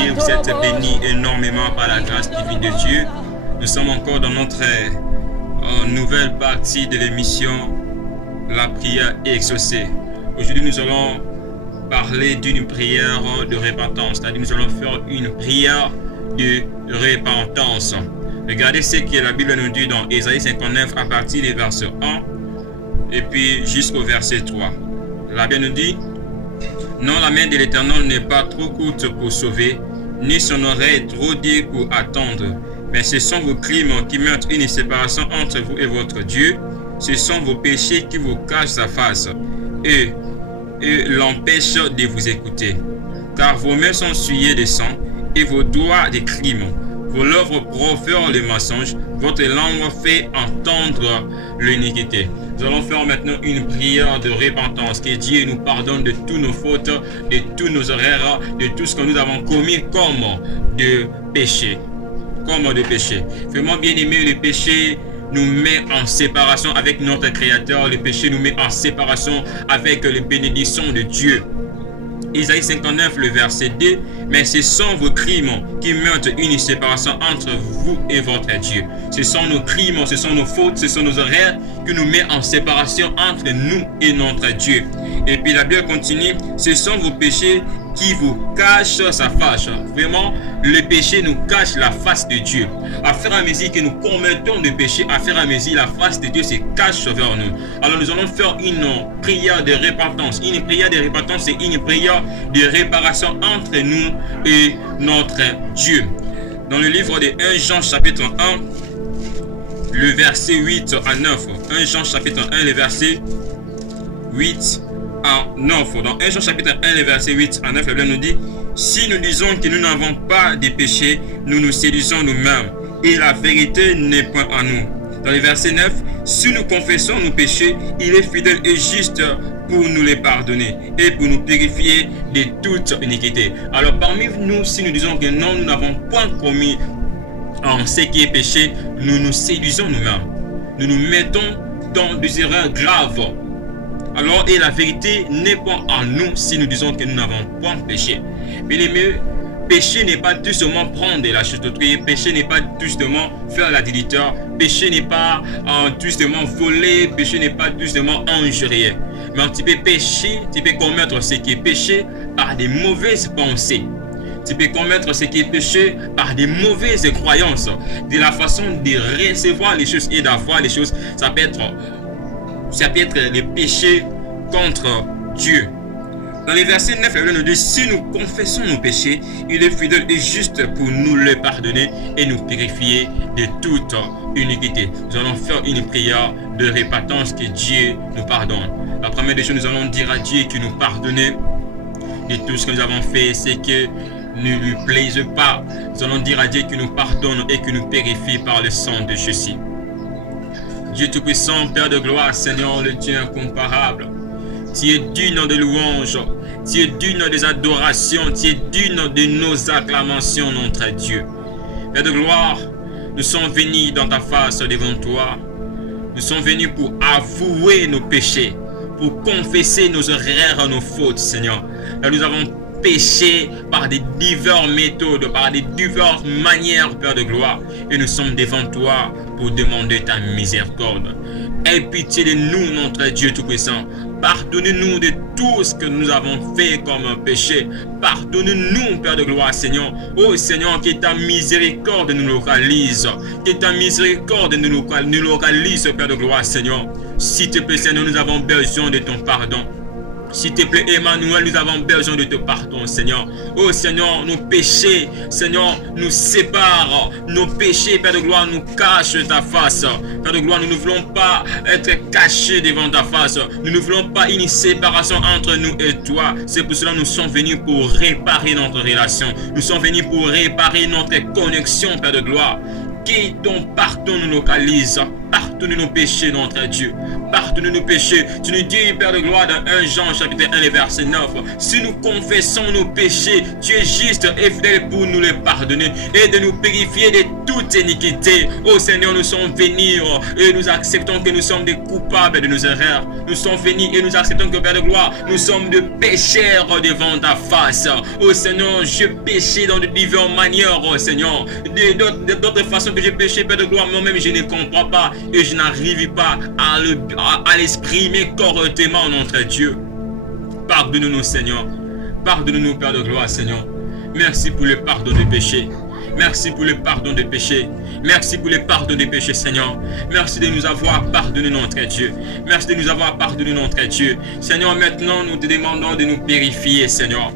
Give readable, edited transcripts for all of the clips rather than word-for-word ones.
Et vous êtes bénis énormément par la grâce divine de Dieu. Nous sommes encore dans notre nouvelle partie de l'émission La prière exaucée. Aujourd'hui, nous allons parler d'une prière de repentance, c'est-à-dire nous allons faire une prière de repentance. Regardez ce que la Bible nous dit dans Ésaïe 59 à partir du verset 1 et puis jusqu'au verset 3. La Bible nous dit: non, la main de l'Éternel n'est pas trop courte pour sauver, ni son oreille trop dure pour attendre. Mais ce sont vos crimes qui mettent une séparation entre vous et votre Dieu. Ce sont vos péchés qui vous cachent sa face et l'empêchent de vous écouter. Car vos mains sont souillées de sang et vos doigts de crimes. Vos lèvres profèrent le mensonge, votre langue fait entendre l'iniquité. Nous allons faire maintenant une prière de repentance, que Dieu nous pardonne de toutes nos fautes, de tous nos erreurs, de tout ce que nous avons commis comme de péché. Vraiment bien aimé, le péché nous met en séparation avec notre Créateur. Le péché nous met en séparation avec les bénédictions de Dieu. Isaïe 59, le verset 2, mais ce sont vos crimes qui mettent une séparation entre vous et votre Dieu. Ce sont nos crimes, ce sont nos fautes, ce sont nos erreurs qui nous mettent en séparation entre nous et notre Dieu. Et puis la Bible continue, ce sont vos péchés qui vous cachent sa face. Vraiment, le péché nous cache la face de Dieu. À faire à mesure que nous commettons de péché, à faire à mesure la face de Dieu se cache vers nous. Alors nous allons faire une prière de repentance. Une prière de repentance, c'est une prière de réparation entre nous et notre Dieu. Dans le livre de 1 Jean chapitre 1, le verset 8 à 9. 1 Jean chapitre 1, le verset 8 à 9. Dans 1 Jean chapitre 1, le verset 8 à 9, la Bible nous dit: si nous disons que nous n'avons pas de péché, nous nous séduisons nous-mêmes et la vérité n'est point en nous. Dans le verset 9, si nous confessons nos péchés, il est fidèle et juste pour nous les pardonner et pour nous purifier de toute iniquité. Alors parmi nous, si nous disons que non, nous n'avons point commis en ce qui est péché, nous nous séduisons nous-mêmes. Nous nous mettons dans des erreurs graves. Alors, et la vérité n'est pas en nous si nous disons que nous n'avons point péché. Mais les mieux, péché n'est pas tout seulement prendre de la chose d'autrui, péché n'est pas tout seulement faire l'adultère, péché n'est pas tout seulement voler, péché n'est pas tout seulement injurier. Mais tu peux pécher, tu peux commettre ce qui est péché par des mauvaises pensées. Tu peux commettre ce qui est péché par des mauvaises croyances, de la façon de recevoir les choses et d'avoir les choses. Ça peut être le péché contre Dieu. Dans les versets 9, la Bible nous dit: si nous confessons nos péchés, il est fidèle et juste pour nous les pardonner et nous purifier de toute iniquité. Nous allons faire une prière de repentance, que Dieu nous pardonne. La première des choses, nous allons dire à Dieu qu'il nous pardonne de tout ce que nous avons fait, c'est que ne lui plaise pas. Nous allons dire à Dieu qu'il nous pardonne et qu'il nous purifie par le sang de Jésus. Dieu Tout-Puissant, Père de gloire, Seigneur, le Dieu incomparable, tu es digne de louanges, tu es digne des adorations, tu es digne de nos acclamations, notre Dieu. Père de gloire, nous sommes venus dans ta face devant toi. Nous sommes venus pour avouer nos péchés, pour confesser nos erreurs, nos fautes, Seigneur. Là, nous avons péché par des diverses méthodes, par des diverses manières, Père de gloire. Et nous sommes devant toi pour demander ta miséricorde. Aie pitié de nous, notre Dieu Tout-Puissant. Pardonne-nous de tout ce que nous avons fait comme péché. Pardonne-nous, Père de gloire, Seigneur. Oh Seigneur, que ta miséricorde nous localise. Que ta miséricorde nous localise, Père de gloire, Seigneur. S'il te plaît, Seigneur, nous avons besoin de ton pardon. S'il te plaît, Emmanuel, nous avons besoin de te pardon, Seigneur. Oh Seigneur, nos péchés, Seigneur, nous séparent. Nos péchés, Père de gloire, nous cachent ta face. Père de gloire, nous ne voulons pas être cachés devant ta face. Nous ne voulons pas une séparation entre nous et toi. C'est pour cela que nous sommes venus pour réparer notre relation. Nous sommes venus pour réparer notre connexion, Père de gloire. Que ton pardon nous localise. pardonne nos péchés, notre Dieu. Pardonne nos péchés. Tu nous dis, Père de gloire, dans 1 Jean chapitre 1, le verset 9. Si nous confessons nos péchés, tu es juste et fidèle pour nous les pardonner et de nous purifier de toute iniquité. Ô Seigneur, nous sommes venus et nous acceptons que nous sommes des coupables de nos erreurs. Nous sommes venus et nous acceptons que, Père de gloire, nous sommes des pécheurs devant ta face. Ô Seigneur, je péchais dans de diverses manières, ô Seigneur. D'autres façons que j'ai péché, Père de gloire, moi-même je ne comprends pas et je n'arrive pas à l'exprimer correctement, notre Dieu. Pardonne-nous, Seigneur. Pardonne-nous, Père de gloire, Seigneur. Merci pour le pardon des péchés. Merci pour le pardon des péchés. Merci pour le pardon des péchés, Seigneur. Merci de nous avoir pardonné, notre Dieu. Merci de nous avoir pardonné, notre Dieu. Seigneur, maintenant, nous te demandons de nous purifier, Seigneur.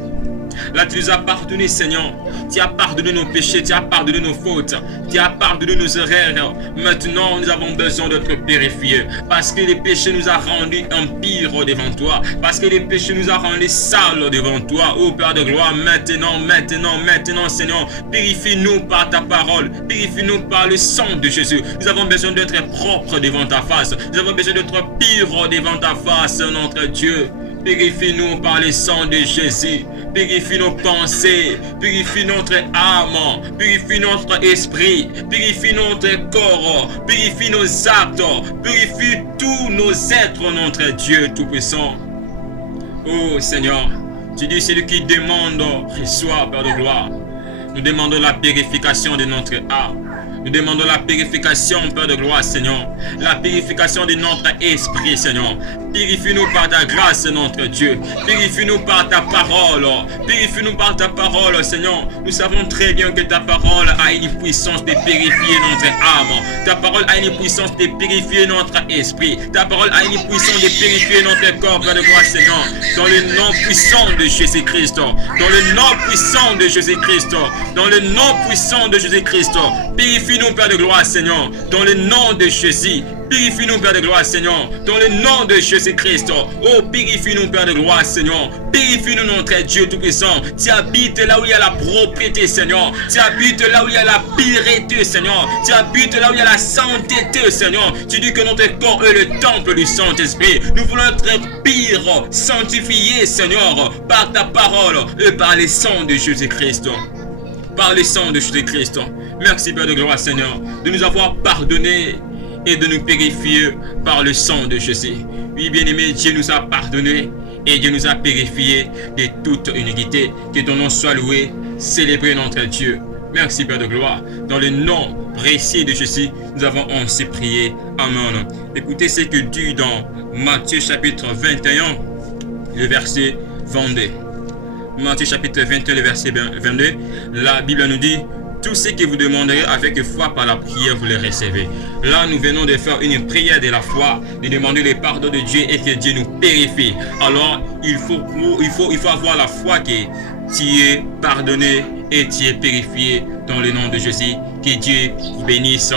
Là, tu nous as pardonné, Seigneur. Tu as pardonné nos péchés, tu as pardonné nos fautes, tu as pardonné nos erreurs. Maintenant, nous avons besoin d'être purifiés. Parce que les péchés nous ont rendus impurs devant toi. Parce que les péchés nous ont rendus sales devant toi. Ô Père de gloire, maintenant, Seigneur, purifie-nous par ta parole. Purifie-nous par le sang de Jésus. Nous avons besoin d'être propres devant ta face. Nous avons besoin d'être purs devant ta face, notre Dieu. Purifie-nous par le sang de Jésus. Purifie nos pensées. Purifie notre âme. Purifie notre esprit. Purifie notre corps. Purifie nos actes. Purifie tous nos êtres, notre Dieu Tout-Puissant. Oh Seigneur, tu dis celui qui demande reçoit, Père de gloire. Nous demandons la purification de notre âme. Nous demandons la purification, Père de gloire, Seigneur. La purification de notre esprit, Seigneur. Purifie-nous par ta grâce, notre Dieu. Purifie-nous par ta parole. Purifie-nous par ta parole, Seigneur. Nous savons très bien que ta parole a une puissance de purifier notre âme. Ta parole a une puissance de purifier notre esprit. Ta parole a une puissance de purifier notre corps, Père de gloire, Seigneur. Dans le nom puissant de Jésus-Christ. Dans le nom puissant de Jésus-Christ. Dans le nom puissant de Jésus-Christ. Purifie-nous, Père de gloire, Seigneur. Dans le nom de Jésus. Purifie-nous, Père de gloire, Seigneur. Dans le nom de Jésus-Christ. Oh, purifie-nous, Père de gloire, Seigneur. Purifie-nous, notre Dieu Tout-Puissant. Tu habites là où il y a la propriété, Seigneur. Tu habites là où il y a la pureté, Seigneur. Tu habites là où il y a la sainteté, Seigneur. Tu dis que notre corps est le temple du Saint-Esprit. Nous voulons être purs, sanctifiés, Seigneur, par ta parole et par le sang de Jésus-Christ. Par le sang de Jésus-Christ. Merci, Père de gloire, Seigneur, de nous avoir pardonné et de nous purifier par le sang de Jésus. Oui, bien-aimé, Dieu nous a pardonné et Dieu nous a purifié de toute iniquité. Que ton nom soit loué, célébré notre Dieu. Merci, Père de gloire. Dans le nom précieux de Jésus, nous avons ainsi prié. Amen. Écoutez ce que dit dans Matthieu chapitre 21, le verset 22. Matthieu chapitre 21, le verset 22. La Bible nous dit: tout ce que vous demanderez avec foi par la prière, vous le recevez. Là, nous venons de faire une prière de la foi, de demander le pardon de Dieu et que Dieu nous purifie. Alors, il faut avoir la foi que tu es pardonné et tu es purifié dans le nom de Jésus. Que Dieu vous bénisse.